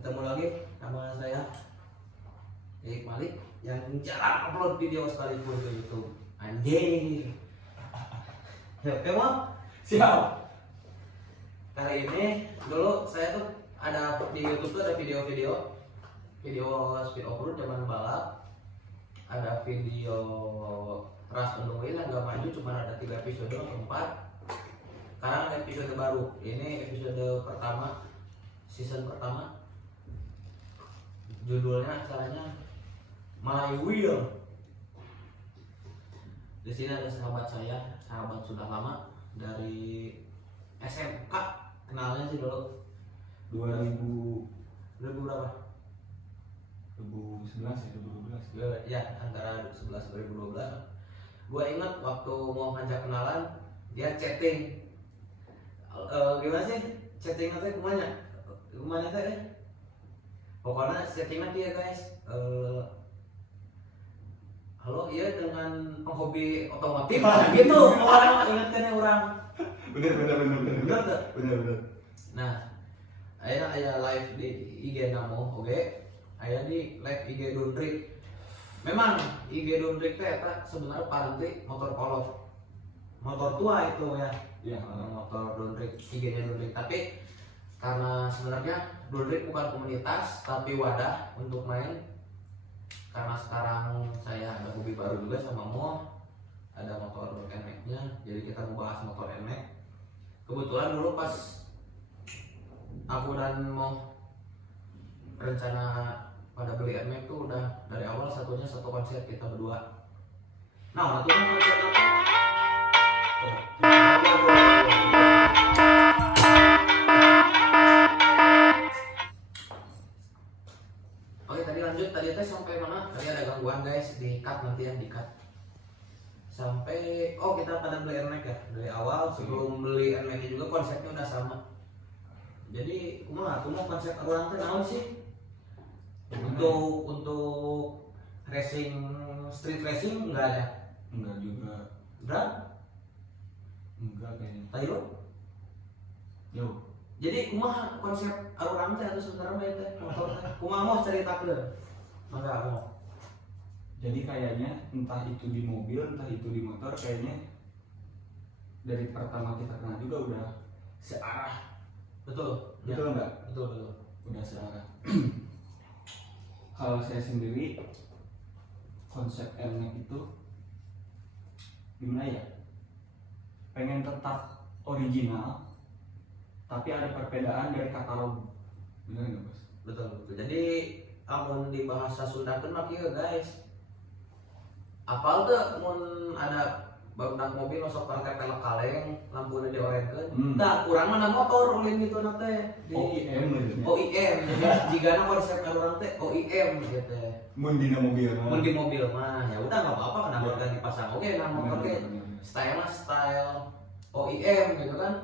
Ketemu lagi sama saya Eik Malik yang jarang upload video sekalipun ke YouTube. Anjing. Ya, oke mau? Siap. Kali ini dulu saya tuh ada di YouTube tuh ada video speed off-road zaman balap. Ada video Ras on the Wheel yang gak maju, cuma ada 3 episode atau 4. Sekarang ada episode baru. Ini episode pertama, season pertama. Judulnya acaranya My Wheel. Di sini ada sahabat saya, sahabat sudah lama dari SMK, kenalnya sih dulu 2000 berapa? 2011 ya, 2012. Ya antara 11 2012. Gua ingat waktu mau ngajak kenalan dia chatting. Gimana sih chatting nanti kemana teh? Pokoknya chattingnya dia guys. Halo, iya dengan penghobi otomotif gitu. Orang ingatkan orang. Bener. Nah, aya live di IG namo, oke. Aya di live IG Dundrik. Memang IG Dundrik teh eta sebenarnya paranti motor kolot. Motor tua itu ya. Iya, Motor Dundrik, IG-nya Dundrik. Tapi karena sebenarnya Dundrik bukan komunitas tapi wadah untuk main. Karena sekarang saya ada hobi baru juga sama Mo, ada motor NMAX-nya, jadi kita mau bahas motor NMAX. Kebetulan dulu pas aku dan Mo rencana pada beli NMAX tuh udah dari awal satu konsep kita berdua. Nah, itu kan konsep apa? Oke, tadi lanjut, tadi teh sampai mana? Tadi ada gangguan guys, di cut nanti yang di cut. Sampai kita pada beli NMAX ya. Dari awal sebelum beli NMAX juga konsepnya udah sama. Jadi, kumaha konsep orang teh naon sih? Untuk racing, street racing enggak ada. enggak juga. Berat? Enggak kayaknya. Tadi lo? Yo, Jadi kumaha konsep orang teh anu sebenarnya teh motor teh. Kumaha mau ceritakeun? Mangga mau. jadi kayaknya entah itu di mobil, entah itu di motor, kayaknya dari pertama kita kenal juga udah searah. Betul. Betul enggak? Betul. Udah searah. Kalau saya sendiri konsep NMAX itu gimana ya? Pengen tetap original tapi ada perbedaan dari katalog. Benar nggak bos? Betul. Jadi amun di bahasa Sunda kan mah kieu guys. Apal tuh mun ada barudak mobil masuk parkir pelek kaleng, lampuna diorenkeun. Tah kurang mana motor ulin gitu na teh. OEM gitu. OEM. Jadi jigana konsep urang teh OEM gitu. Mun dina mobil mah. Mun di mobil mah ya udah enggak apa-apa kenapa ganti pasang oke nah motor ge. Style OEM gitu kan.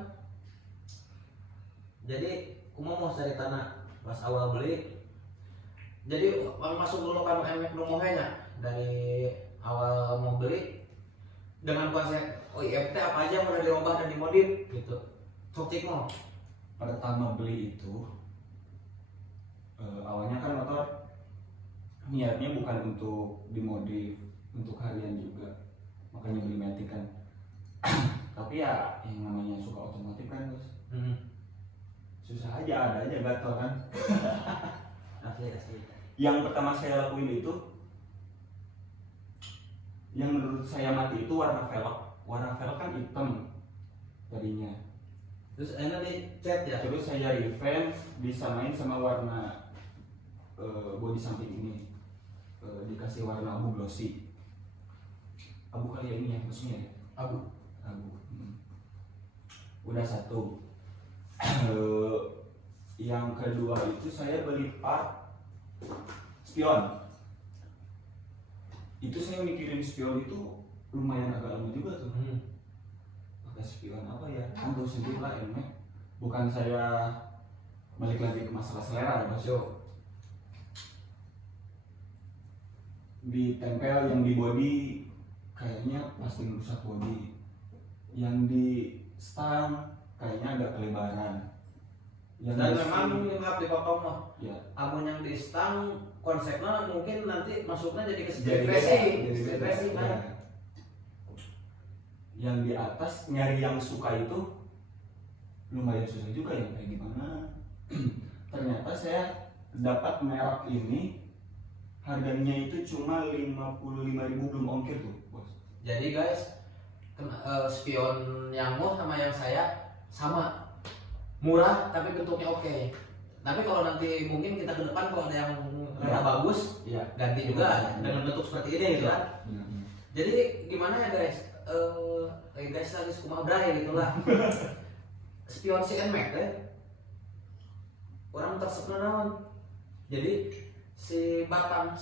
Jadi kumaha mau cari tanah pas awal beli. Jadi masuk dulu kan NMAX numohenya dari awal mau beli dengan konsep OEM teh apa aja yang udah dirubah dan dimodif gitu. Cocik mau. Pertama beli itu awalnya kan motor niatnya bukan untuk dimodif, untuk harian juga, makanya beli Matic kan. Tapi ya yang namanya suka otomotif kan bos, susah aja, ada aja gatel kan. Asli. Yang pertama saya lakuin itu, yang menurut saya mati itu warna velg kan hitam tadinya. Terus enak di cat ya. Terus saya revamp disamain sama warna bodi samping ini, dikasih warna abu glossy. Abu kali ya ini ya maksudnya ya? Abu. Udah satu. Yang kedua itu saya beli part spion. Itu saya mikirin spion itu lumayan agak lama juga tuh. Pakai spion apa ya? Kan tahu sendiri lah NMAX. Bukan saya balik lagi ke masalah selera ya bos. Ditempel yang di body kayaknya pasti merusak body. Yang di stang kayaknya agak kelebaran. Dan memang ini maaf di bapak mah ya. amun yang di stang konsepnya mungkin nanti masuknya jadi ke Jadi street racing ya. Yang di atas nyari yang suka itu lumayan susah juga ya, kayak gimana. Ternyata saya dapat merek ini harganya itu cuma 55.000 belum ongkir tuh bos. Jadi guys spion yang mau sama yang saya sama murah tapi bentuknya oke. Tapi kalau nanti mungkin kita ke depan kalau ada yang rada bagus ya ganti juga dengan bentuk seperti ini gitu kan. Jadi gimana ya guys, guys lagi suka bray gitu lah. Spion si NMAX orang tersebut naon. Jadi si batang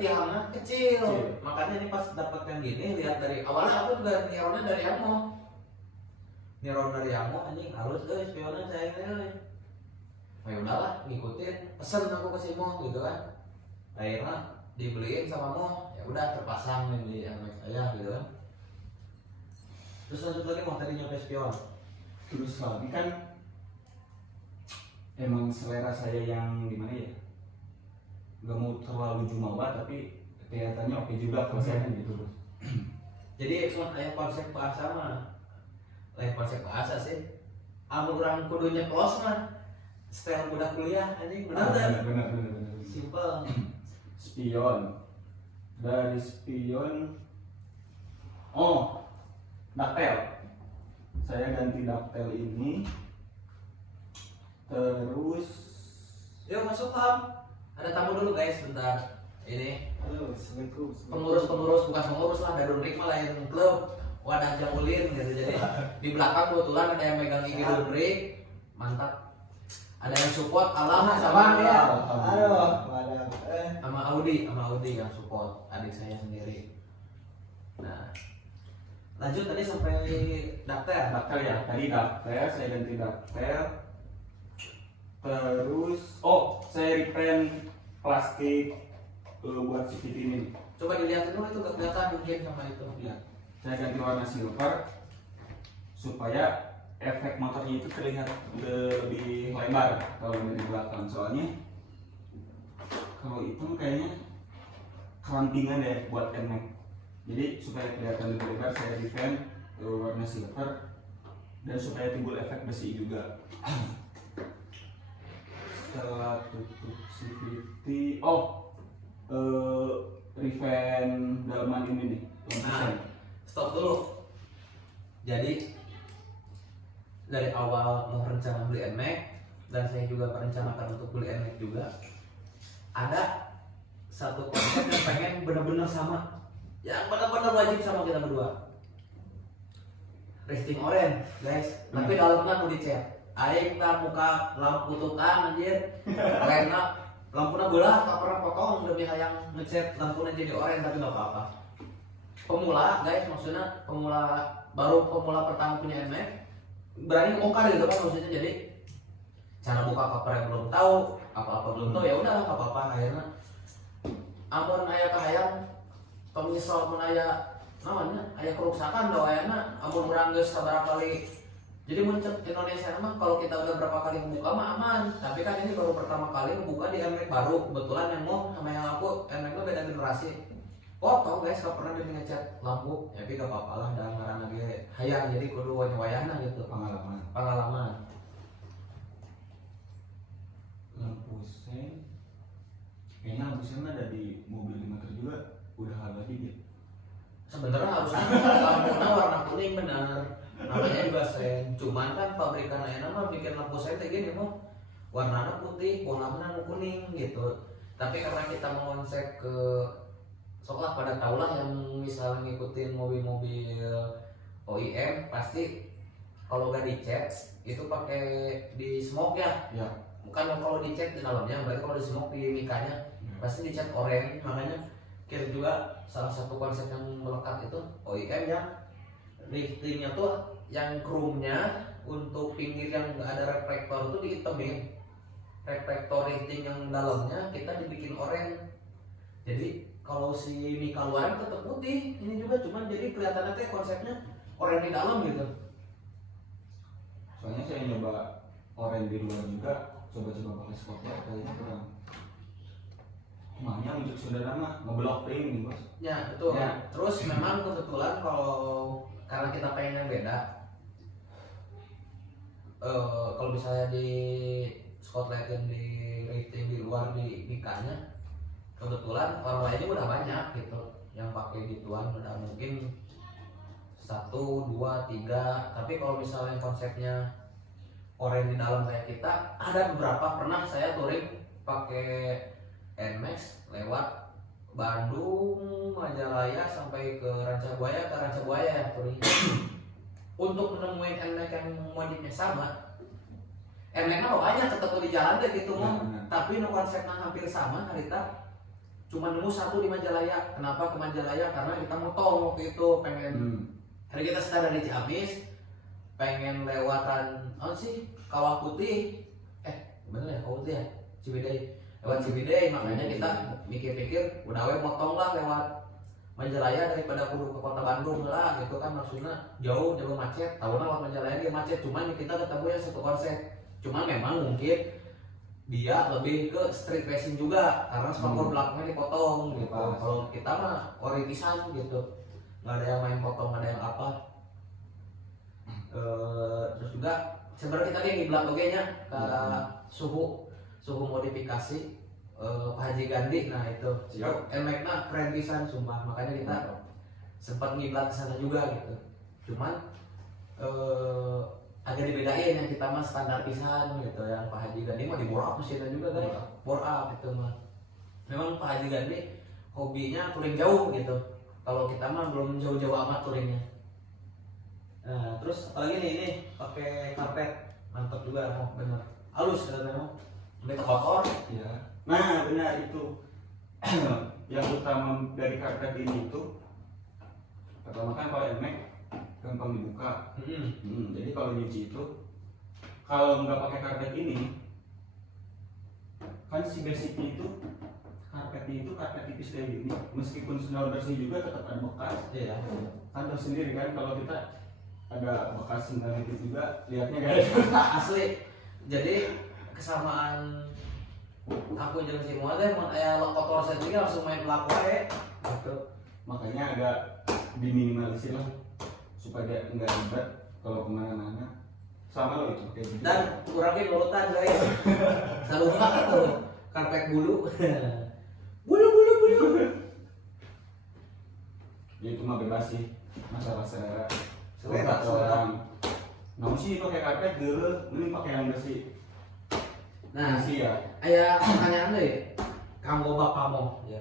tiangnya kecil. Makanya ini pas dapat yang gini lihat dari awalnya aku juga nironnya dari yang mau. Niron dari yang mau anjing halus spionnya saya ini. Nah ya udahlah ngikutin, pesen aku ke si Mo gitu kan. Akhirnya dibeliin sama Mo, ya udah terpasang di NMAX saya gitu kan. Terus lanjut lagi mau tadi nyampe spion. Terus lagi kan emang selera saya yang gimana ya, nggak mau terlalu jumawa tapi kelihatannya oke juga kalau saya kan gitu. Jadi kayak konsep bahasa mah lain konsep bahasa sih. Amun orang kudunya close mah style budak kuliah anjing bener. Simple. Spion. Dari spion daktel. Saya ganti daktel ini. Terus Yuk masuk Ham. Ada tamu dulu guys bentar. Ini Halo, assalamualaikum. pengurus bukan pengurus lah, Darun Rik mah lain klub wadah Jamulin gitu. Jadi di belakang kebetulan ada yang megang IG Darun Rik, mantap. Ada yang support Alam sama ya. Aduh, wadah. sama Audi yang support adik saya sendiri. Nah, lanjut tadi sampai daktel ya. Tadi daktel, saya ganti daktel. Terus saya repaint plastik buat CVT ini. Coba dilihat dulu itu kelihatan mungkin sama itu. Ya, saya ganti warna silver supaya efek motornya itu terlihat lebih lebar kalau dari belakang. Soalnya kalau itu kayaknya kerampingan ya buat NMAX. Jadi supaya kelihatan lebih lebar saya repaint warna silver dan supaya timbul efek besi juga. Setelah tutup CVT, revamp dalaman ini nih. Nah, stop dulu. Jadi dari awal mau rencana beli NMAX dan saya juga merencanakan untuk beli NMAX juga, ada satu konsep yang pengen benar-benar sama, yang benar-benar wajib sama kita berdua. Resting orange guys, tapi dalamnya aku dicat. Aing tak muka lampu tukang anjir, karena lampunya bola tak pernah potong demi hayang ngecat lampunya jadi oranye tapi nggak apa-apa. Pemula guys, maksudnya baru pemula pertama punya NMAX berani ngebongkar gitu kan, maksudnya jadi cara buka cover belum tahu, apa-apa belum tahu, ya udah nggak apa-apa. Akhirnya amun aya kahayang pemisal mun aya namanya aya kerusakan da ayana amun urang geus sabaraha kali. Jadi muncul Indonesia mah kalau kita udah berapa kali membuka mah aman, tapi kan ini baru pertama kali membuka di NMAX baru. Kebetulan yang mau sama yang aku NMAX beda generasi. Tau guys, gak pernah dia ngecat lampu, ya tapi gak apa-apa lah, dan ngarana ge hayang jadi kudu wayah-wayahna gitu. Pengalaman. Lampu sen, kayaknya lampu sen ada di mobil Dimater juga udah harga gitu. Sebenarnya harusnya lampunya warna kuning benar, namanya juga sen. Cuman kan pabrikan enak mah bikin lampu sen kayak gini mau warnanya putih, warnanya kuning gitu. Tapi karena kita mengonsep ke soalnya pada tahulah yang misalnya ngikutin mobil-mobil OEM pasti kalau gak dicat itu pakai di smoke ya. Bukan kalau dicat di dalamnya, berarti kalau di smoke di mikanya pasti dicat oranye. Makanya kira juga salah satu konsep yang melekat itu OEM yang liftingnya tuh yang chrome-nya untuk pinggir yang gak ada reflektor itu dihitamin. Reflektor lifting yang dalamnya kita dibikin oranye. Jadi kalau si mika luar tetap putih, ini juga cuman jadi kelihatannya tuh konsepnya oranye di dalam gitu. Soalnya saya nyoba orang di luar juga coba-coba pakai spotlight kayaknya kurang. Makanya untuk saudara mah ngeblok ring nih bos. Ya betul. Ya. Terus memang kebetulan kalau karena kita pengen yang beda, kalau misalnya di spotlightin di rating di luar di nikahnya, kebetulan orang lainnya udah banyak gitu yang pakai gituan, udah mungkin 1, 2, 3. Tapi kalau misalnya konsepnya orang di dalam kayak kita, ada beberapa pernah saya touring pakai NMAX lewat Bandung, Majalaya sampai ke Rancabuaya ya touring. Untuk menemuin NMAX yang modifnya sama, NMAX mah banyak tetap di jalan deh gitu mah, tapi no konsepnya hampir sama harita. Cuma nemu 1 di Majalaya. Kenapa ke Majalaya? Karena kita motong waktu itu pengen hari kita start dari Ciamis, pengen lewatan Kawah Putih, bener ya Kawah Putih ya, Ciwidey, lewat Ciwidey. Makanya kita mikir-mikir udah motong lah lewat Majalaya daripada kudu ke kota Bandung lah gitu kan, maksudnya jauh macet. Tahu lewat Majalaya dia macet, cuman kita ketemu yang satu konsep. Cuman memang mungkin dia lebih ke street racing juga karena spakbor belakangnya dipotong gitu. Kalau kita mah origisan gitu, nggak ada yang main potong, nggak ada yang apa. Terus juga sebenarnya kita yang ngiblak oge nya ke suhu modifikasi Pak Haji Gandhi. Nah itu NMAX na keren pisan sumpah, makanya kita sempat ngiblat ke sana juga gitu. Cuman agak dibedain yang kita mah standar pisan gitu, yang Pak Haji Gandhi mah di bore up mesinnya juga guys, bore up itu mah. Memang Pak Haji Gandhi hobinya touring jauh gitu, kalau kita mah belum jauh-jauh amat touringnya. Nah, terus apalagi nih ini pakai karpet mantap juga, bener halus katanya, sampai kotor. Ya. Nah benar itu. Yang utama dari karpet ini itu pertama kan kalau NMAX gampang dibuka. Jadi kalau nyuci itu kalau nggak pakai karpet ini kan si basicnya itu karpetnya itu karpet tipis kayak gini, meskipun sudah bersih juga tetap ada bekas. Iya. Kan tersendiri kan kalau kita ada bekas sendal itu juga lihatnya kayak asli. Jadi kesamaan aku jeung si Muad teh mun aya kotor saja langsung main pelaku gitu. Makanya agak diminimalisir lah supaya nggak ribet kalau kemana-mana. Sama lo itu kayak gitu. Dan kurangnya nurutan guys. Selalu makan tuh karpet bulu. bulu. Ya itu mah bebas sih, masalah selera. Selera. Namun sih pakai karpet dulu, mending pakai yang bersih. Nah, sih ya. Aya pertanyaan deh, kanggo bapakmu ya.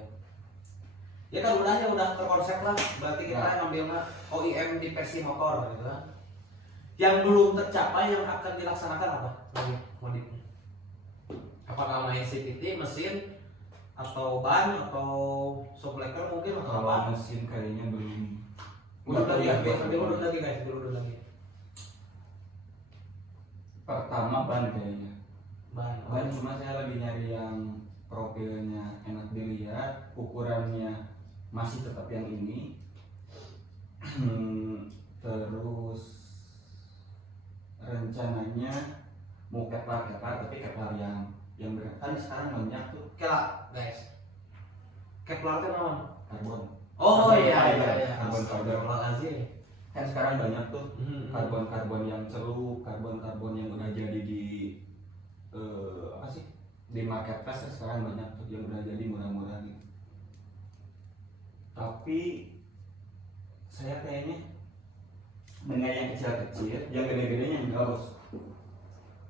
Ya kan udah terkonsep lah, berarti kita ngambilnya OEM di versi motor gitu kan. Yang belum tercapai yang akan dilaksanakan apa? Lagi modifnya. Apakah main CVT, mesin, atau ban, atau shockbreaker mungkin atau Kalau apa? mesin kayaknya belum. Belum lagi guys. Pertama ban kayaknya. Ban. Cuma saya lagi nyari yang profilnya enak dilihat, ukurannya masih tetap yang ini. Terus rencananya mau keplar tapi keplar yang berat kan sekarang banyak tuh Kela guys. Keplar itu naon? karbon. Oh Karbon iya. karbon fiber. Astagfirullahaladzim. Kan sekarang banyak tuh karbon yang celup, karbon yang udah jadi di apa sih di marketplace sekarang banyak tuh yang udah jadi murah-murah gitu. Tapi saya kayaknya dengan yang kecil-kecil, yang gede-gedenya enggak bos.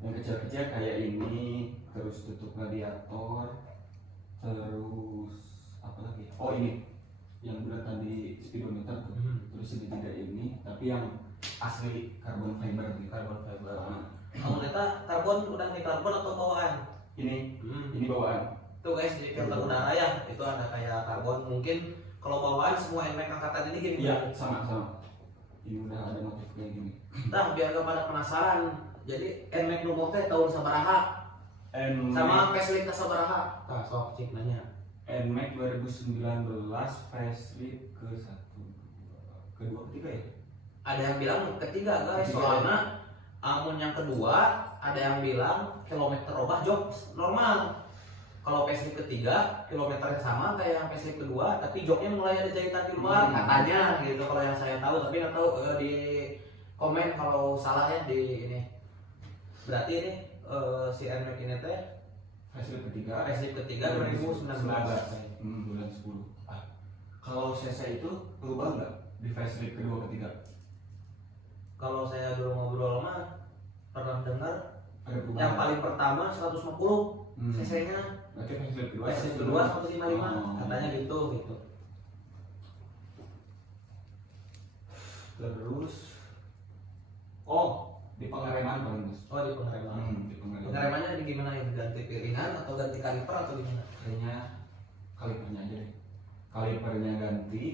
Yang kecil-kecil kayak ini, terus tutup radiator, terus apa lagi? Oh ini, yang udah tadi speedometer tuh, terus segitiga ini, tapi yang asli carbon fiber gitu. Carbon fiber. Kamu ternyata karbon udah di karbon atau bawaan? Ini bawaan. Tuh guys di filter udara ya, itu ada kayak karbon. Mungkin kalau bawaan semua NMAX angkatan ini gini. Iya sama. Ini udah ada motif kayak gini. Nah biar gak pada penasaran, jadi NMAX lumut teh tahun sabaraha? Sama facelift sabaraha? Nah sok cik nanya. NMAX 2019 facelift ke 1, kedua, ketiga ya? Ada yang bilang ketiga guys, soalnya amun yang kedua ada yang bilang kilometer robah jok normal. Kalau facelift ketiga kilometernya sama kayak yang facelift kedua, tapi joknya mulai ada jahitan di luar katanya gitu. Kalau yang saya tahu, tapi nggak tahu di komen kalau salah ya di ini. Berarti ini si NMAX ini teh facelift ketiga 2019. Bulan 10. Kalau CC itu berubah nggak di facelift kedua ketiga? Kalau saya dulu ngobrol mah pernah dengar Ada perubahan? yang paling pertama 150 cc-nya, Berarti facelift kedua 155 katanya gitu. Terus di pengereman kan Mas? Oh di pengereman. Di pengereman. Pengeremannya di gimana ya? Ganti piringan atau ganti kaliper atau gimana? Kayaknya kalipernya aja deh. Kalipernya ganti.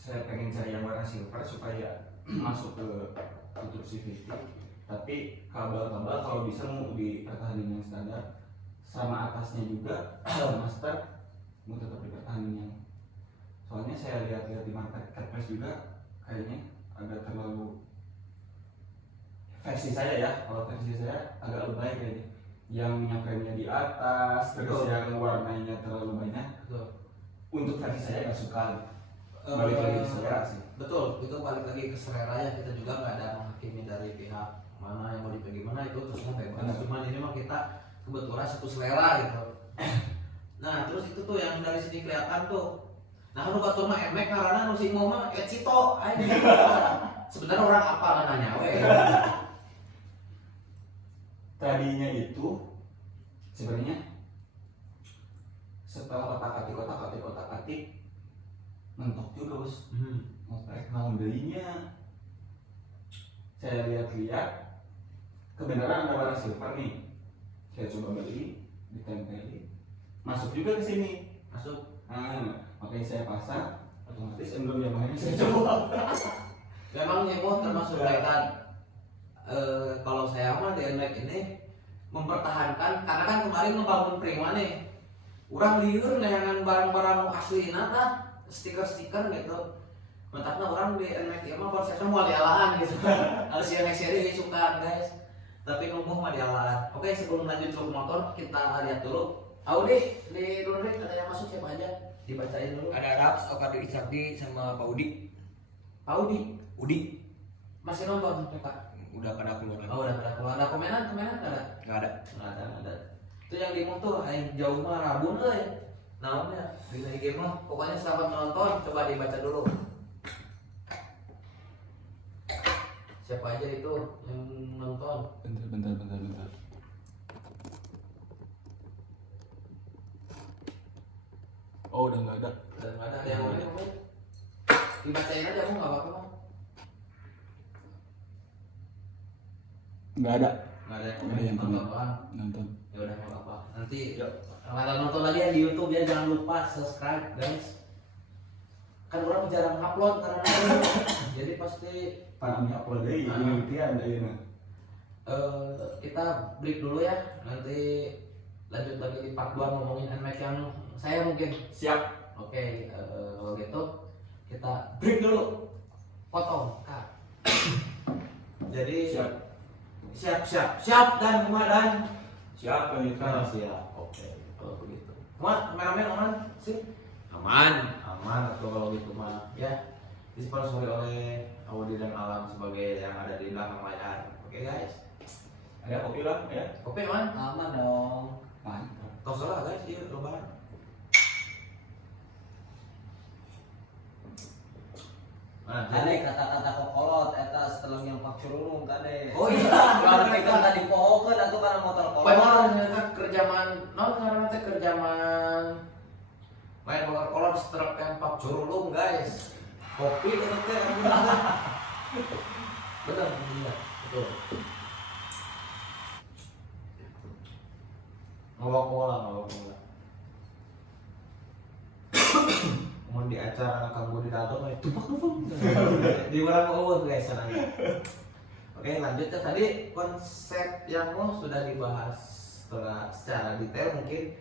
Saya pengen cari yang warna silver supaya masuk ke tutup CVT. Tapi kabel-kabel kalau bisa mau dipertahankan yang standar, sama atasnya juga master mau tetap dipertahankan. Soalnya saya lihat-lihat di marketplace juga kayaknya agak terlalu, versi saya ya, kalau versi saya agak lebay kayaknya, yang minyak di atas terus yang warnanya terlalu banyak. Betul. Untuk versi saya nggak suka, balik lagi ke selera sih. Betul, itu balik lagi ke selera ya. Kita juga nggak ada menghakimi dari pihak mana yang mau dipakai gimana, itu terusnya bebas. Cuman ini mah kita kebetulan satu selera gitu. Nah terus itu tuh yang dari sini kelihatan tuh. Nah lu batur mah emek karena nu sing mau mah Cito. Sebenarnya orang apa nanya we. Tadinya itu sebenarnya setelah otak-atik mentok juga bos. Ngoprek naon deuinya. Saya lihat-lihat kebenaran ada warna silver nih. Saya coba beli, ditempelin, masuk juga ke sini. Masuk. Makanya saya pasang, otomatis emblem Yamaha saya coba. Memang Yemo termasuk mereka kalau saya mah di NMAX ini mempertahankan, karena kan kemarin ngebangun Prima nih. Urang lieur neangan barang-barang asli nata, stiker-stiker gitu. Mentakna orang di NMAX ieu mah konsepnya mau dialaan gitu. Harus yang next series suka guys. Tapi ngomong mah dialaan. Oke, sebelum lanjut ke motor, kita lihat dulu. Audi di Dunrik ada yang masuk siapa aja? Dibacain dulu. Ada Raps, Okado Icardi sama Pak Udi. Udi masih nonton Pak? Udah pada keluar lagi. Oh udah pada keluar. Ada komenan nggak ada? Nggak ada. Nggak ada. Itu yang di motor yang jauh mah rabun euy. Naonnya? Di IG mah pokoknya selamat menonton. Coba dibaca dulu. Siapa aja itu yang nonton? Bentar. Oh udah nggak ada. Udah nggak ada yang ngomong. Dibacain aja mau nggak apa-apa mah. Nggak ada. Nggak ada Nggak ada yang nonton komen. doang. Nonton. Ya udah nggak apa-apa. Nanti kalau nonton lagi ya di YouTube ya, jangan lupa subscribe guys. Kan orang jarang upload karena jadi pasti Panami upload deh, ini ada ini. kita break dulu ya. Nanti lanjut lagi di part 2 ngomongin NMAX yang saya mungkin. Siap. Oke, kalau gitu kita break dulu. Potong. Jadi siap dan kemudian Siap lanjutkan. siap. Oke, kalau begitu. Kameramen aman sih? Aman atau kalau gitu mah ya. Disponsori oleh Audi dan Alam sebagai yang ada di belakang layar. Oke guys. Ada kopi lah ya. Kopi aman? Aman dong. Mantap. Tos lah guys, iya lebaran. Nah, Tadi kata-kata kokolot, eta setelah yang Pak Curulung tadi. oh iya, Kalau kita tadi pohokeun atuh karena motor kolot. bagaimana ternyata kerjaman karena teh kerjaman main motor kolor struk tempak curulung guys. Kopi itu teh benar betul. Ngawak pola. Mau di acara Kang Budi Dato kayak tumpah di orang ngawak guys senangnya. Oke lanjut ya, tadi konsep yang sudah dibahas secara detail. Mungkin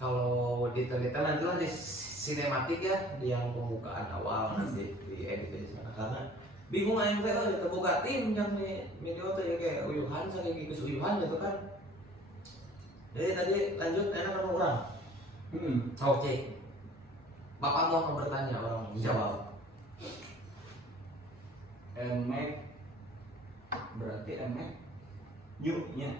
kalau detail-detail nanti lah di sinematik ya, di yang pembukaan awal nanti di edit di sana, karena bingung aing teh teu boga tim yang video teh kayak uyuhan saking geus uyuhan gitu kan. Jadi tadi lanjut enak kan orang. Oke. Bapak mau bertanya orang jawab. Nmax berarti Nmax new-nya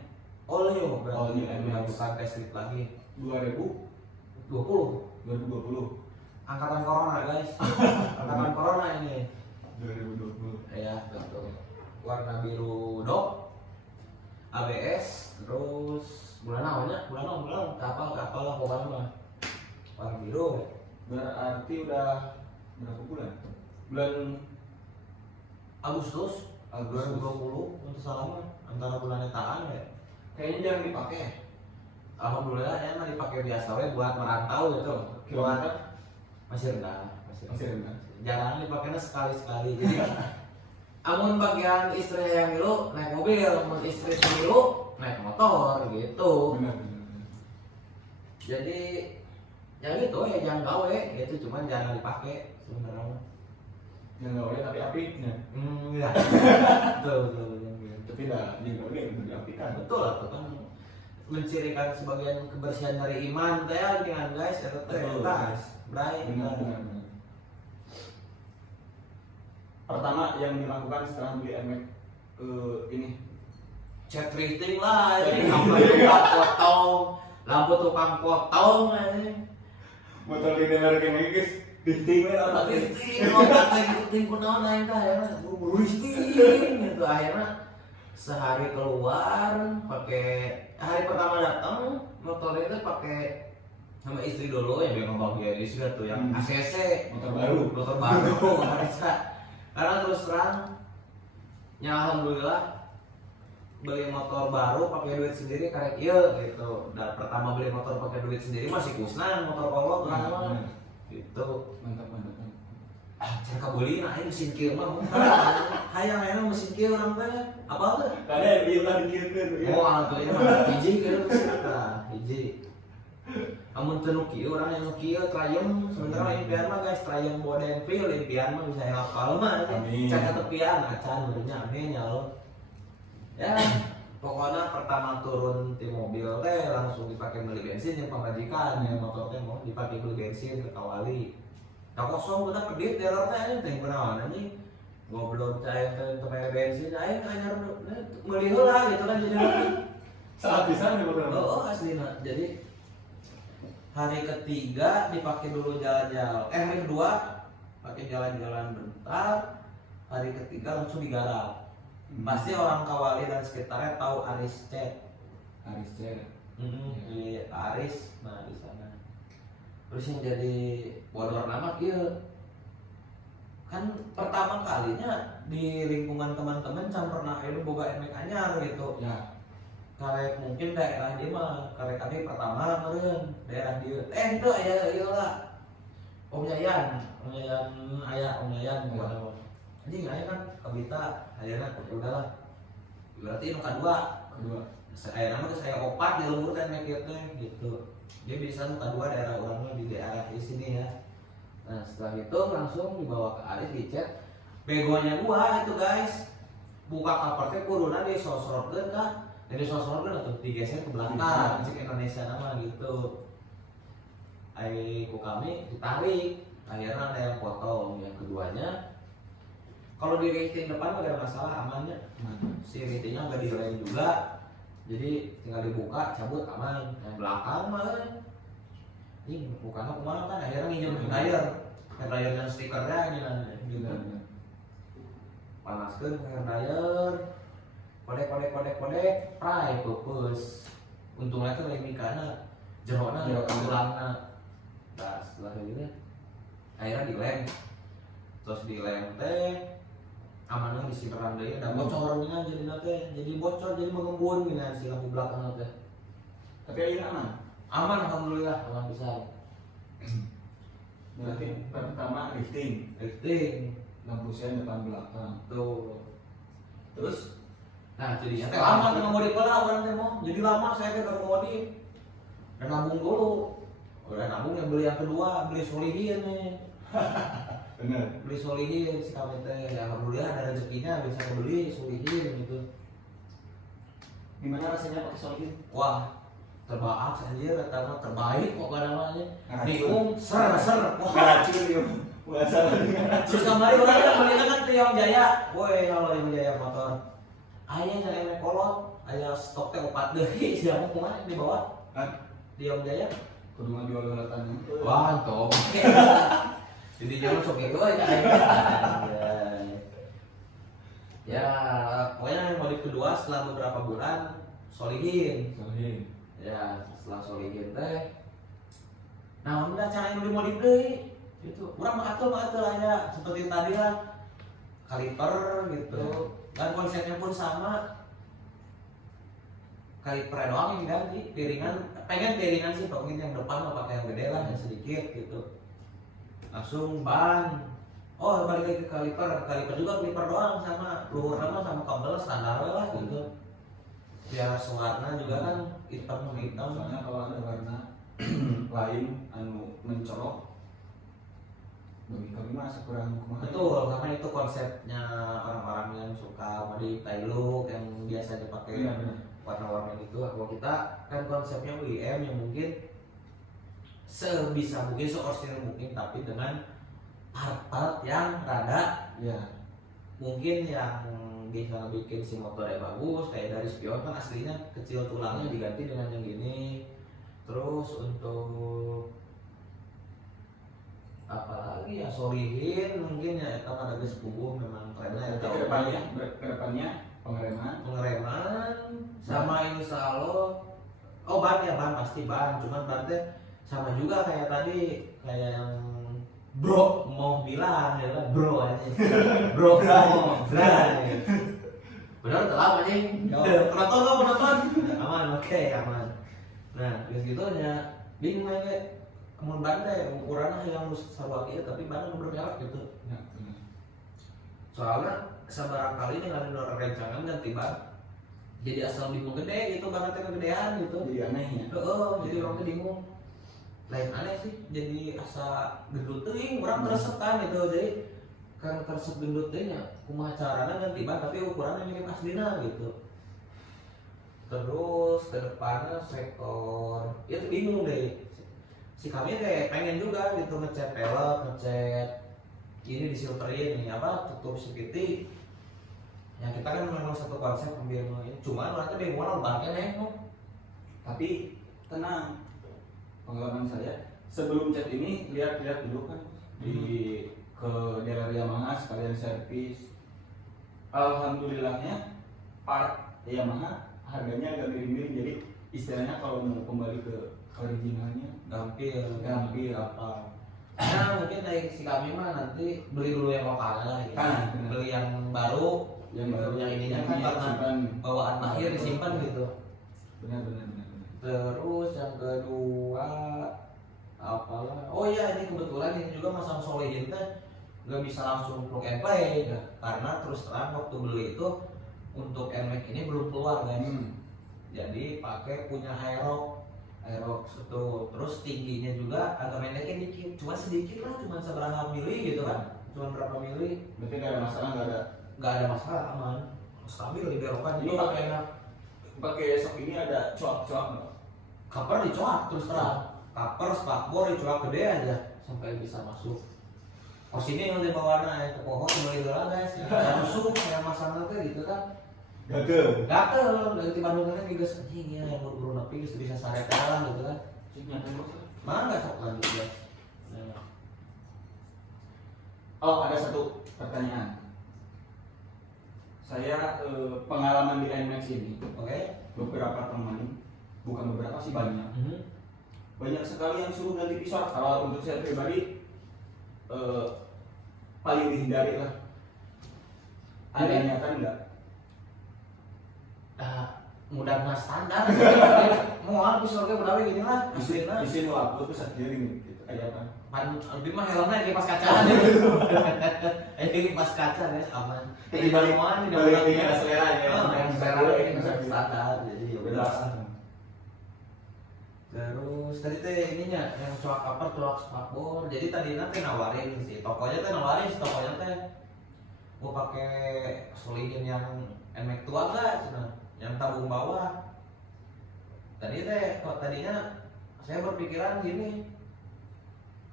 Oh new berarti new NMAX. bukan test lead lagi. 2020 Angkatan corona guys. Angkatan corona ini. 2020 Ya betul. Warna biru dok. ABS terus bulan apa lah pokoknya mah. Warna biru. berarti udah berapa bulan? Bulan Agustus 2020 untuk salah mah antara bulan etaan ya. kayaknya jarang dipakai ya? Alhamdulillah ya mah dipakai biasa we buat merantau gitu. Kilometer Masih rendah, masih rendah. jarang dipakainya sekali-sekali. Jadi amun bagian istri yang milu naik mobil, amun istri milu naik motor gitu. Benar. Jadi ya gitu ya jangan gawe gitu, cuman jangan dipakai sebenarnya. Yang nggak boleh tapi apiknya. Ya. betul. Tapi dah yang nggak boleh untuk diapikan. Betul lah tuh kan mencirikan sebagian kebersihan dari iman teh dengan guys eta teh Betul. tas bray. Benar. Pertama yang dilakukan setelah beli Nmax ini Chat rating lah ini lampu tukang potong ini. motor di dalam kayak guys diting atau Rating otak gitu ting kunaon aing teh akhirnya buru-buru listing gitu akhirnya sehari keluar pakai hari pertama datang motor itu pakai sama istri dulu yang dia ngebagian istri tuh yang ACC motor baru karena terus terang ya alhamdulillah beli motor baru pakai duit sendiri kayak iya gitu. Dan pertama beli motor pakai duit sendiri masih kusnan motor kolong kan gitu. mantap. Cara kabeli nah ini mesin kieu mah hayang mesin kieu urang teh apa tuh? Tadi yang bilang dikirkan Oh atuh ieu mah hiji kieu tah hiji. Amun teu nu kieu urang yang nu kieu Triumph sementara impian mah guys Triumph Bodenville impian mah bisa hafal mah Amin. cacat tepian acan benernya amin ya Allah. Ya pokoknya pertama turun di mobil teh langsung dipakai beli bensin yang pemajikan yang motor teh mau dipakai beli bensin ke Kawali. Nah kosong bener pedit dealer teh anjing teh kunaon anjing. Goblok teh teh pakai bensin aing anyar meuli heula gitu kan jadi saat bisa nih betul. oh aslina. Jadi hari ketiga dipakai dulu jalan-jalan. Hari kedua pakai jalan-jalan bentar. Hari ketiga langsung digarap. Pasti orang Kawali dan sekitarnya tahu Aris Chat. Di Aris, nah di sana. Terus yang jadi bodor nama kia kan pertama kalinya di lingkungan teman-teman can pernah itu boga Nmax anyar gitu. Ya. Karek mungkin daerah dia mah karek kami pertama meureun daerah dia. Itu aya ieu lah. Om Yayan anjing aya kan kabita ayeuna udahlah. Berarti nu kedua. Saya nama saya opat di lembur dan naik gitu. Dia bisa nu kedua daerah orangnya di daerah di sini ya. Nah setelah itu langsung dibawa ke Aris dicet. Begonya gua itu guys. Buka kaportnya kuruna di sosorkeun kan. Jadi sosorkeun atuh digeser ke belakang cek Indonesia nama gitu. Ai ku kami ditarik. Akhirnya ada yang potong. Yang keduanya kalau di rating depan gak ada masalah amannya. Si ratingnya nggak dilem juga. Jadi tinggal dibuka, cabut aman. Yang belakang mah ini bukannya kemana kan akhirnya nginjem hair dryer dan stikernya ini lah gitu. Panaskeun hair dryer, kodek, pray pupus. Untungnya tuh lain mikana jerona tulangna. Nah setelah itu akhirnya dilem, terus dilem teh amannya disiram deui da bocornya jadi bocor jadi mengembun gini si lampu belakang teh. Tapi ayeuna Aman alhamdulillah, aman bisa. berarti pertama lifting lampu sen depan belakang. Tuh. Terus nah jadinya teh lama nih ngemodif lah orang teh mau. Jadi lama saya teh baru ngemodif. Dan nabung dulu. Udah nabung yang beli yang kedua, beli Solihin nih. Bener. beli solihin si kami teh. Alhamdulillah ada rezekinya bisa kebeli solihin gitu. Gimana rasanya pakai solihin? Wah, terbaik anjir kata terbaik kok namanya. Ngaracun. Bingung ser. Wah, Ngaracun dia. Bukan salah ngaracun. terus kemarin orang kan beli kan Tiong Jaya. Woi, kalau yang Jaya motor. Aya nya enek kolot, aya stok teh 4 deui siapa kumaha di bawah. Kan Tiong Jaya. kudu ngajual helatannya. Wah, top. Jadi jangan sok gitu aja. Ya, pokoknya yang modif kedua setelah beberapa bulan solihin. Solihin. Ya, setelah solihin teh. Nah, udah cara yang beli modif deui. Gitu. Urang mah atuh aja seperti tadi lah. Kaliper gitu. Dan konsepnya pun sama. Kaliper doang yang diganti, piringan pengen piringan sih pokoknya yang depan mah pakai yang gede lah yang sedikit gitu. Langsung ban. Oh, balik lagi ke kaliper juga kaliper doang sama luar sama kabel standar lah gitu. Biar sewarna juga kan hitam sama hitam. Soalnya kalau ada warna lain anu mencolok bagi kami masa kurang kumaha. Betul, karena itu konsepnya orang-orang yang suka modif look yang biasanya pakai Benar. warna-warna gitu. Kalau kita kan konsepnya WM yang mungkin sebisa mungkin seorsinil mungkin tapi dengan part-part yang rada Ya. mungkin yang bisa bikin si motornya bagus kayak dari spion kan aslinya kecil tulangnya diganti dengan yang gini. Terus untuk apalagi ya solihin mungkin ya itu ada geus puguh memang trennya Nanti kedepannya pengereman sama insya Allah oh ban pasti ban cuman ban teh sama juga kayak tadi kayak yang bro mau bilang ya kan bro aja bro mau benar telah anjing penonton aman oke aman nah gitu nya bingung aja mau ban teh ukurannya yang harus sarwa kieu tapi ban bermerek gitu Ya, benar. soalnya sebarang kali ini ada orang rencangan ganti ban jadi asal bingung gede gitu banget kegedean gitu Jadi aneh ya. jadi orang tuh bingung lain aneh sih jadi asa gendut teuing orang teresep kan gitu jadi kan teresep gendut teh nya kumaha carana ganti ban tapi ukurannya mirip aslina gitu terus ke depannya sektor ya tuh bingung deh si kami kayak pengen juga gitu ngecat pelek ngecat ini disilterin nih apa tutup CVT yang kita kan memang satu konsep ambil ini cuman orangnya bingung orang bannya nengok Tapi tenang, pengalaman saya sebelum cat ini lihat-lihat dulu kan di ke daerah Yamaha sekalian servis. Alhamdulillahnya part Yamaha harganya agak miring-miring, jadi istilahnya kalau mau kembali ke originalnya gampil apa. nah mungkin dari si kami mah nanti beli dulu yang lokal lah gitu. Kan, benar. Beli yang baru yang baru yang ininya kan ini karena simpan. bawaan mahir disimpan gitu. Benar. Terus yang kedua apalah? Oh iya ini kebetulan ini juga masang solihin teh nggak bisa langsung plug and play Ya. karena terus terang waktu beli itu untuk NMAX ini belum keluar guys. Jadi pakai punya Aerox itu terus tingginya juga agak pendeknya dikit, cuma sedikit lah, cuma seberapa mili gitu kan, cuma berapa mili. Berarti nggak ada masalah, Nggak ada masalah, aman, stabil di belokan. Ini Itu pakai enak. pakai sok ini ada coak-coak nggak? Cover dicoak terus terang, cover spakbor dicoak gede aja sampai bisa masuk. Oh sini yang di bawah naik ke pohon mulai dulu guys, langsung kayak masang nanti gitu kan. Gagal. Gatel, dari di Bandung kan juga anjing ya yang buru-buru nepi geus bisa sareta lah gitu kan. Mana sok lanjut guys. Nah. Oh, ada satu pertanyaan. Saya pengalaman di NMAX ini, Oke. beberapa teman, bukan beberapa sih banyak, banyak sekali yang suruh ganti pisau. Kalau untuk saya pribadi, paling dihindari lah. Ada niatan nggak? Mudah nah standar. Mau pisau ge bedawe gini lah. Aslina. Isin waktu tuh sakiring gitu kayak apa? Pan lebih mah helmnya kipas kaca. Kipas kaca guys aman. Jadi balik dengan selera ya. Yang selera ini bisa standar jadi ya udah. Bebas. Terus tadi teh ininya yang coak apa coak spakbor. Jadi tadi nanti nawarin si tokonya teh gua pakai solingin yang emek tua enggak cenah, yang tabung bawah. Tadinya saya berpikiran gini,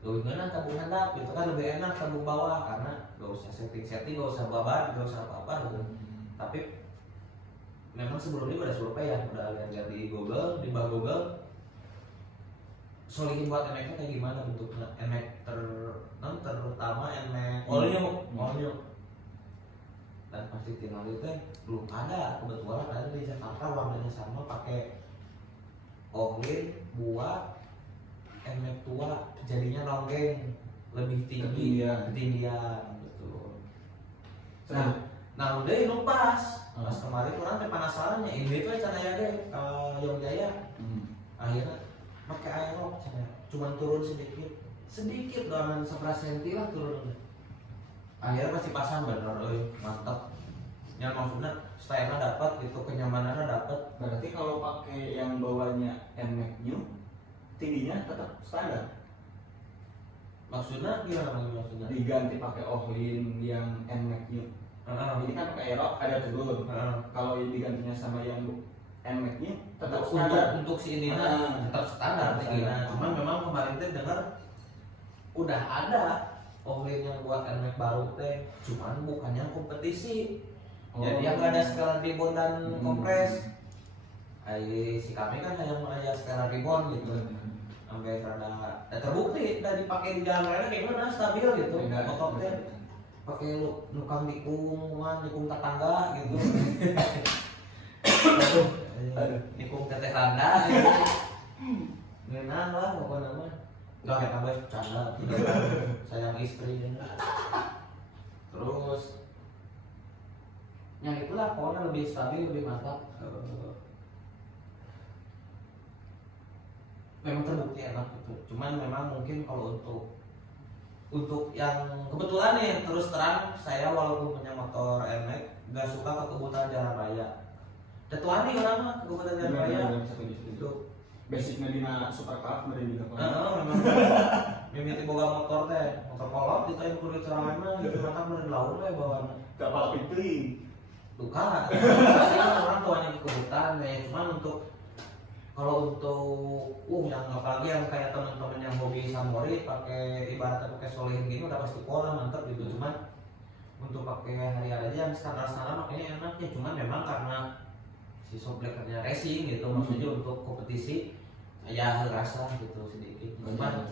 lebih enak tabung handap itu kan lebih enak tabung bawah karena gak usah setting gak usah babat gak usah apa gitu. Tapi memang sebelumnya udah survei ya, udah lihat di Google, di Google solingin buat emek kayak gimana bentuknya, emek terutama emek olio. Dan pasti tinggal itu belum ada, kebetulan ada di Jakarta warnanya sama, pakai ohlin buat emek tua jadinya ronggeng lebih tinggi ketinggian betul. Nah udah itu pas kemarin orang teh penasarannya ini tuh cara ya deh Yogyakarta akhirnya pakai aerok cuman turun sedikit doang 11 cm lah turun. Akhirnya pasti pasang bener, mantap. Yang maksudnya stylenya dapat gitu, kenyamanannya dapat. Berarti kalau pakai yang bawahnya NMAX New, tingginya tetap standar. Maksudnya gimana maksudnya? Diganti pakai Ohlin yang NMAX New. Ini kan pakai Aerox ada turun. Kalau digantinya sama yang NMAX New tetap standar. Untuk si ini tetap standar tingginya. Cuma memang kemarin teh dengar udah ada Ohlin yang buat NMAX baru teh, cuman bukannya kompetisi. Jadi yang ada skala ribbon dan kompres. Si kami kan hanya ada skala ribbon gitu. Sampai rada terbukti udah dipakai di jalan raya kayak gimana stabil gitu. Ototnya pakai nukang nikung tetangga gitu. Nikung teteh randa gitu. Ngeunah lah pokoknya mah. Enggak kayak tambah bercanda, sayang istri gitu. Terus yang itulah pokoknya lebih stabil, lebih mantap. Memang terbukti enak gitu. Cuman memang mungkin kalau untuk yang kebetulan nih terus terang saya walaupun punya motor NMAX gak suka ke kebutuhan jalan raya. Tetuani orang mah ke kebutuhan jalan raya. Itu basicnya dina supercar dari juga. Memang mimiti boga motor teh, motor kolot itu yang kudu cerangan mah gitu mantap dari laut we bawaana. Gak apa-apa itu. Duka. Pasti kan orang tuanya ke kebutuhan ya, cuman kalau untuk yang apalagi yang kayak teman-teman yang hobi samurai pakai ibaratnya pakai solid gini udah pasti pola mantap gitu. Cuman untuk pakai hari-hari aja yang standar-standar makanya enak ya. Cuman memang karena si shockbreakernya racing gitu, maksudnya untuk kompetisi ya rasa gitu sedikit. Cuman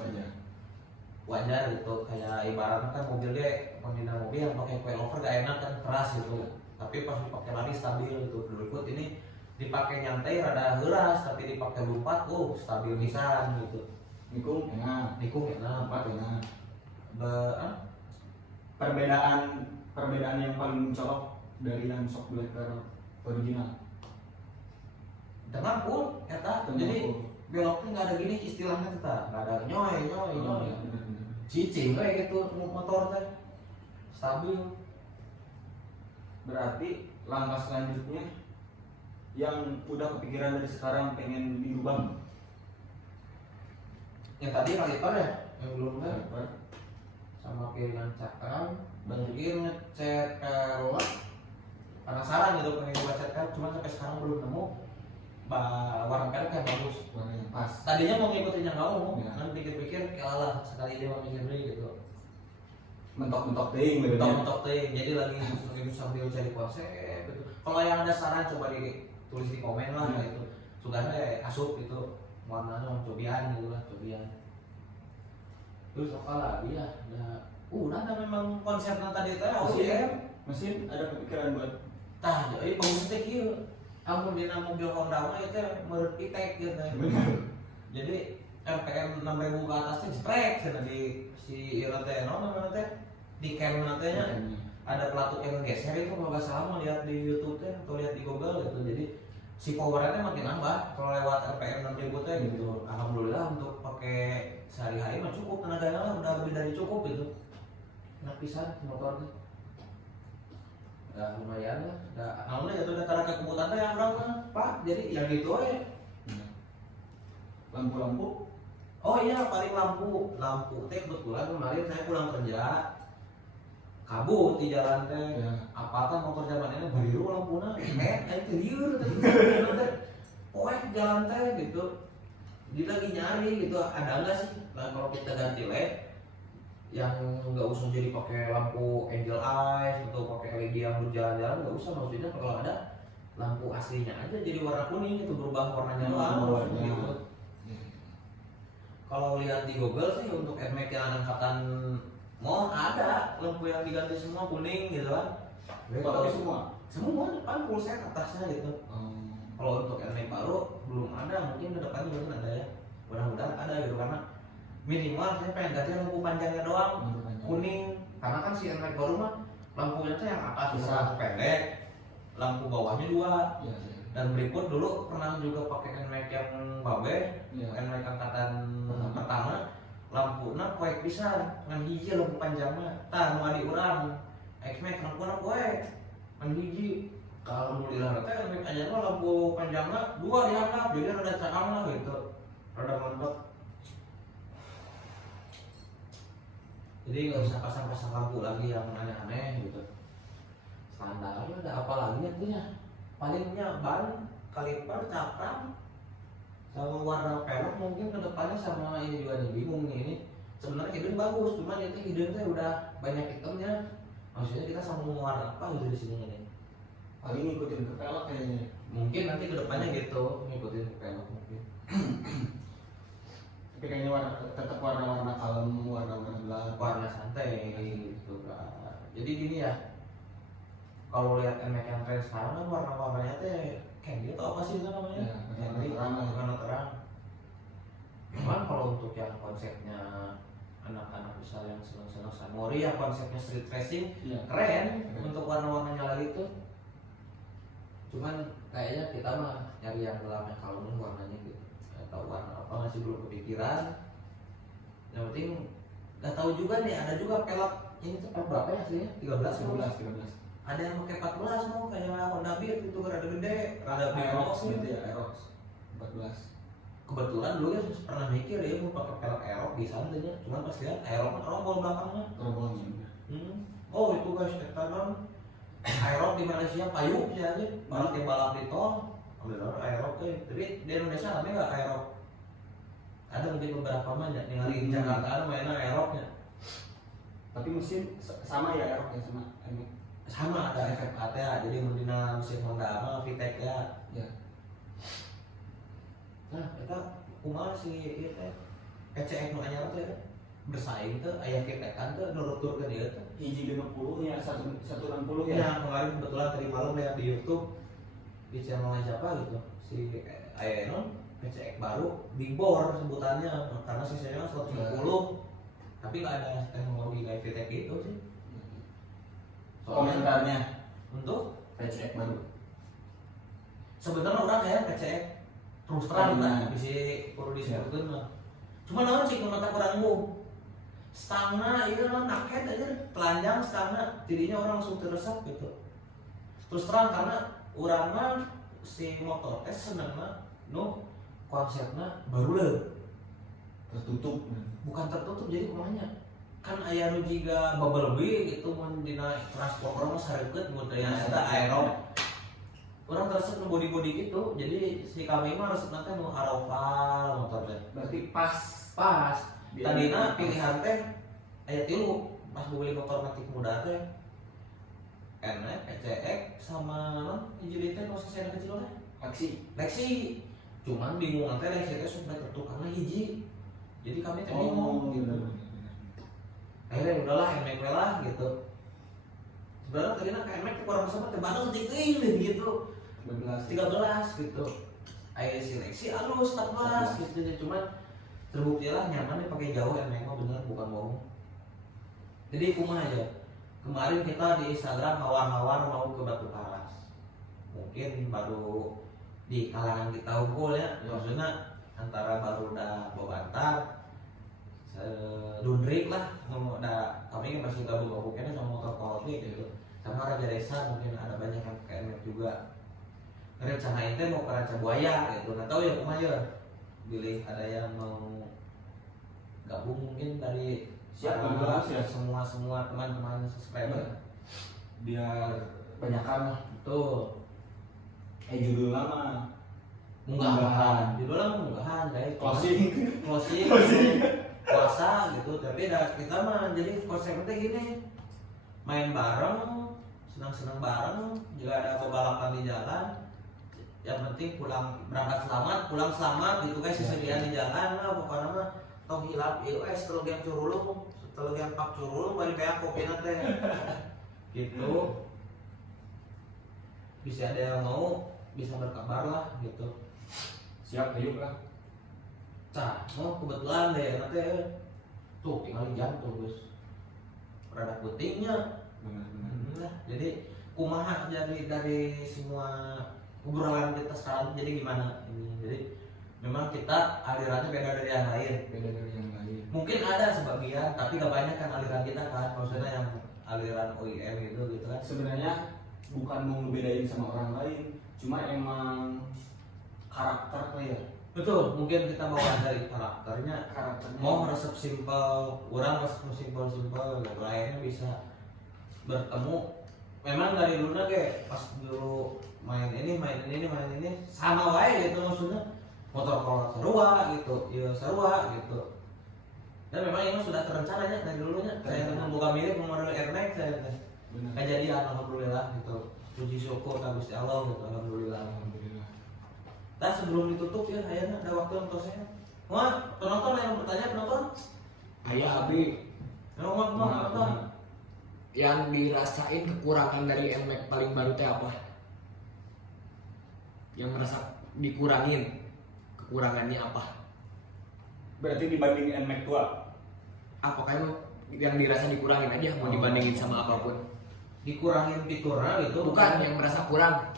wajar gitu, kayak ibaratnya kan mobil deh, pengguna mobil yang pakai coilover gak enak kan, keras gitu. Tapi pas dipakai lari stabil gitu. Berikut ini dipakai nyantai rada heras, tapi dipakai lompat, stabil pisan gitu. Nikung enak, Lompat enak. Perbedaan yang paling mencolok dari yang shockbreaker original. Dengan pun, jadi beloknya nggak ada gini istilahnya kita, nggak ada nyoy. Cicing kayak gitu motor teh stabil. Berarti langkah selanjutnya yang udah kepikiran dari sekarang pengen dirubah. Yang tadi kaliper ya, yang belum kan? Sama piringan cakram, mungkin ngecat pelek. Penasaran gitu pengen coba cat pelek, cuman sampai sekarang belum nemu. Warna pelek yang bagus. Pas. Tadinya mau ngikutin yang kamu, kan pikir-pikir kalah sekali dia mau mikir gitu. Mentok-mentok ting, Mentok ting. Jadi lagi sambil cari konsep gitu. Kalau yang ada saran coba ditulis di komen lah gitu. Suganda asup gitu warnanya cobian gitu lah, cobian. Terus apa lagi ya? Udah ada memang konsepnya tadi teh mesin ada kepikiran buat jadi pengustik ieu. Amun dina mobil Honda mah itu menurut pitek gitu. Jadi RPM 6000 ke atas teh sprek cenah di si ieu teh namanya teh di cam nantinya ada pelatuk yang geser itu kalau nggak salah mau lihat di YouTube teh atau lihat di Google gitu. Jadi si powernya makin nambah kalau lewat RPM 6000 teh gitu. Alhamdulillah untuk pakai sehari-hari mah cukup, tenaganya lah udah lebih dari cukup gitu. Enak pisan motornya. Ya lumayan lah. Alhamdulillah itu udah tara kebutuhan teh yang orang mah, Pak. Jadi yang gitu aja. lampu-lampu Oh iya, paling lampu teh kebetulan kemarin saya pulang kerja kabut di jalan teh. Ya. Apakah motor zaman ini biru lampuna? Itu liur teh. Poek jalan teh gitu. Dia lagi nyari gitu, ada nggak sih? Nah, kalau kita ganti LED yang nggak usah jadi pakai lampu angel eyes atau pakai LED yang berjalan-jalan, nggak usah, maksudnya kalau ada lampu aslinya aja jadi warna kuning itu, berubah warnanya doang gitu. Kalau lihat di Google sih untuk NMAX yang angkatan mau ada lampu yang diganti semua kuning gitu kan. Tapi Semua depan full set atasnya gitu. Kalau untuk NMAX baru belum ada, mungkin kedepannya mungkin ada ya. Mudah-mudahan ada gitu, karena minimal saya pengen ganti lampu panjangnya doang kuning, karena kan si NMAX baru mah lampunya tuh yang atas bisa lampu pendek, lampu bawahnya dua. Ya. Dan berikut dulu pernah juga pakai NMAX yang babe, NMAX angkatan pertama, lampuna poek pisan ngan hiji lampu panjangnya. Tah nu adi urang NMAX lampuna poek ngan hiji. Alhamdulillah teh NMAX aja mah lampu panjangnya dua diangkat, jadi rada caang lah gitu, rada mantap. Jadi nggak usah pasang-pasang lampu lagi yang aneh-aneh gitu. Standarnya ada apa lagi ya punya? Palingnya ban, kaliper, cakram, sama warna pelek mungkin kedepannya, sama ini juga nih bingung nih ini. Sebenarnya hidung bagus, cuman itu hidungnya udah banyak hitamnya. Maksudnya kita sama mau warna apa gitu di sini nih? Paling ngikutin ke pelek kayaknya. Mungkin nanti kedepannya gitu ngikutin ke pelek mungkin. Tapi kayaknya tetap warna-warna kalem, warna-warna gelap. Warna santai gitu kan. Jadi gini ya, kalau lihat NMAX yang tren sekarang kan warna-warnanya teh candy atau apa sih itu namanya? Ya, Candy, warna terang. Cuman kalau untuk yang konsepnya anak-anak besar yang senang-senang Samurai, yang konsepnya street racing, keren untuk warna-warnanya lagi tuh. Cuman kayaknya kita mah nyari yang gelap yang kalem warnanya gitu, atau warna apa masih belum kepikiran. Yang penting nggak tahu juga nih, ada juga pelek ini tuh pelek berapa ya aslinya? 13. Ada yang pakai 14 mau kayak Honda Beat itu rada gede, rada Aerox gitu ya, Aerox 14. Kebetulan dulu ya pernah mikir ya mau pakai pelek Aerox di sana aja, cuman pas lihat Aerox kan rombol belakangnya. Rombongnya. Oh itu guys, kita kan Aerox di Malaysia payung sih aja, balap yang balap di tol, ambil Aerox tapi di Indonesia namanya nggak Aerox. Ada mungkin beberapa banyak yang di Jakarta ada mainnya Aeroxnya. Tapi mesin sama ya Aerox ya sama NMAX. Sama ada efek ATA, jadi mendina mesin Honda sama VTEC ya. Nah kita kumaha sih ieu teh PCX nu anyar teh bersaing teh aya VTEC-an teh nuruturkeun ieu teh. Hiji 50 nya 160 ya. Ya kemarin kebetulan tadi malam lihat di YouTube di channel siapa gitu si Aenon PCX baru di bor sebutannya karena sisanya 160 tapi nggak ada teknologi kayak VTEC itu sih. Komentarnya Untuk PCX baru. sebenarnya orang kayak PCX terus terang lah bisa perlu disebutkan lah. Cuma naon sih komentar kurangmu stangna itu lah naket aja telanjang stangna jadinya orang langsung teresap gitu. Terus terang karena orang mah si motor seneng mah konsepnya baru lah Tertutup. bukan tertutup, jadi kumanya kan aya nu jiga bubble bee gitu mun dina transport orang sareukeut mun teh eta Aerox. Orang teresep nu body-body gitu. Jadi si kami mah resep nanti nu Aroval motor teh. Berarti pas. Tadina pilihan teh aya tilu pas beli motor matic muda teh. NMAX, PCX sama hiji teh nu sesena kecil teh. Lexi. Cuman bingung teh Lexi teh sudah tertukarna hiji. Jadi kami teh bingung gitu. Akhirnya udahlah NMAX lah gitu. Sebenarnya tadinya ke NMAX kurang sama teh Bandung tieuing gitu. 13 gitu. Ayo si Lexi halus 14 gitu. Cuman terbukti lah nyaman pakai jauh NMAX mah bener bukan bohong. Jadi kumaha aja. Kemarin kita di Instagram hawar-hawar mau ke Batu Karas. Mungkin baru di kalangan kita unggul ya. Maksudnya antara Baruda Bobantar Dundrik lah, kami kan masih gabung-gabungnya sama motor Koloti gitu, sama Raja Desa mungkin ada banyak yang pakai NMAX juga. Rencana itu mau ke Ranca Buaya gitu, nggak tahu ya kumaha ya. Pilih ada yang mau mungkin dari Siap, para siap. semua teman-teman subscriber Biar banyakan lah. tuh Judul lama unggahan judulnya unggahan guys closing. closing puasa gitu, tapi dah kita mah jadi konsepnya gini, main bareng, senang-senang bareng, juga ada balapan di jalan, yang penting berangkat selamat, pulang selamat gitu guys, sesediaan di jalan lah pokoknya mah tong hilap itu setelah yang curulung, setelah yang pak curulung balik kayak kopi nanti gitu, bisa ada yang mau bisa berkabar lah gitu. Siap, yuk lah. Nah, kebetulan deh nanti tuh tinggal di jantung guys, produk putingnya. Benar-benar. Jadi kumaha jadi dari semua obrolan kita sekarang jadi gimana ini? Jadi memang kita alirannya beda dari yang lain. Beda dari yang lain. Mungkin ada sebagian, tapi gak banyak kan aliran kita kan. Maksudnya yang aliran OEM gitu kan. Sebenarnya bukan mau ngebedain sama orang lain, cuma emang karakter ya. Betul, mungkin kita bawa dari karakternya. Mau resep simpel, orang resep simpel gitu. Lainnya bisa bertemu. Memang dari dulu kayak pas dulu main ini sama wae gitu, maksudnya motor kolot sarua gitu, ya sarua gitu. Dan memang ini sudah terencananya dari dulunya. Saya membuka mirip model Air Max saya kejadian, alhamdulillah gitu. Puji syukur ke Gusti Allah gitu, alhamdulillah. Nah sebelum ditutup ya, kayaknya ada waktu untuk saya. Wah, penonton yang bertanya, penonton? Ayah Abi, Penonton. yang dirasain kekurangan dari NMAX paling baru teh apa? Yang merasa dikurangin, kekurangannya apa? Berarti dibanding NMAX tua. Apa kan yang dirasa dikurangin aja, mau dibandingin sama apapun? Dikurangin fiturnya gitu? Bukan yang merasa kurang,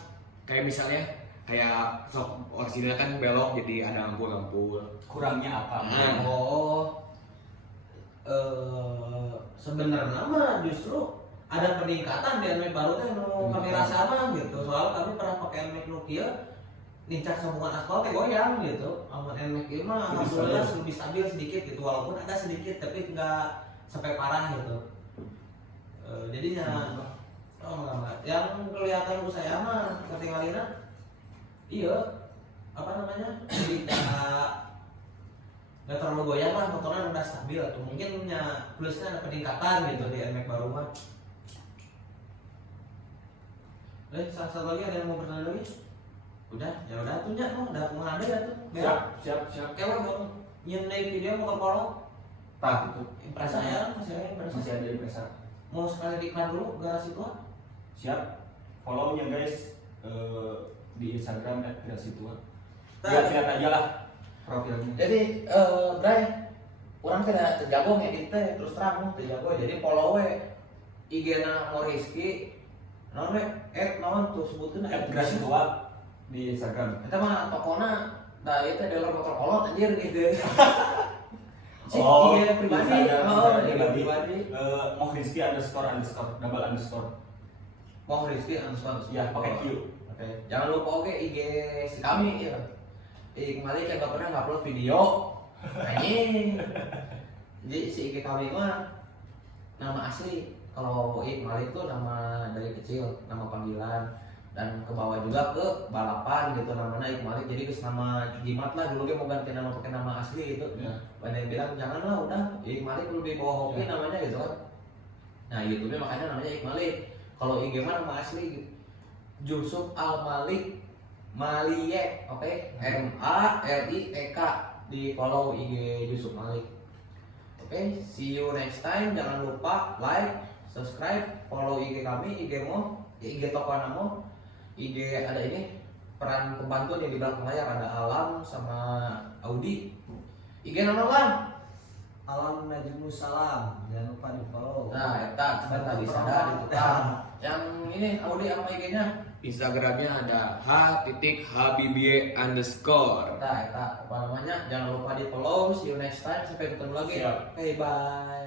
kayak misalnya kayak sok original kan belok jadi ada lampu-lampu. Kurangnya apa? Nah. Sebenarnya mah justru ada peningkatan di NMAX baru teh kami rasa mah gitu. Soal kami pernah pakai NMAX Nokia, nincak sambungan aspal teh goyang gitu. Aman NMAX ini mah alhamdulillah lebih stabil sedikit gitu, walaupun ada sedikit tapi nggak sampai parah gitu. Jadinya yang kelihatan ku saya mah ketinggalan iya apa namanya, jadi nggak terlalu goyang lah, motornya udah stabil tuh. Mungkin plusnya ada peningkatan gitu di NMAX baru mah. Satu lagi ada yang mau bertanya lagi? Udah, ya udah tuh nya, udah ada ya tuh. Siap. Kayaknya mau nyenai video mau kalau Tak itu. impresa ya, masih Masih ada impresa. mau sekali iklan dulu garasi tua. Siap. Follow-nya guys di Instagram @garasitua. Nah. Lihat aja lah profilnya. Jadi Bray, orang tidak terjago ngedit teh, terus terang terjago. Jadi follow we IG-na Moriski, naon we? Naon tuh sebutin @garasitua di Instagram. Kita mah tokona, nah itu dealer motor kolot anjir gitu. Oh, IG pribadi, IG pribadi. Mau Rizky __ double underscore. Mau Rizky _ Ya, pakai Q. Oke. Jangan lupa oke IG si kami ya. Kemarin kita nggak pernah ngupload video. Anjing. Jadi si IG kami mah nama asli. Kalau Malik itu nama dari kecil, nama panggilan, dan ke bawah juga ke balapan gitu namanya Malik. Jadi ke nama jimat lah, dulu dia mau ganti nama pakai nama asli gitu. Ya. Banyak yang bilang janganlah udah Malik lebih bawa hoki namanya gitu kan. Nah YouTube-nya makanya namanya Malik. Kalau IG mah nama asli gitu. Jusuf Al Malik Maliek, oke? MALIEK, di follow IG Jusuf Malik. Oke, see you next time. Jangan lupa like, subscribe, follow IG kami, IG mo, IG toko namo, IG ada ini peran pembantu yang di belakang layar ada Alam sama Audi. IG nama Alam. Alam Najmus Salam, jangan lupa di follow. Nah, eta tadi sadar ditukar. Yang ini Audi apa IG-nya? Instagramnya ada h.habibie_. Eta apa namanya? Jangan lupa di follow. See you next time. Sampai ketemu lagi. Siap. Oke, bye.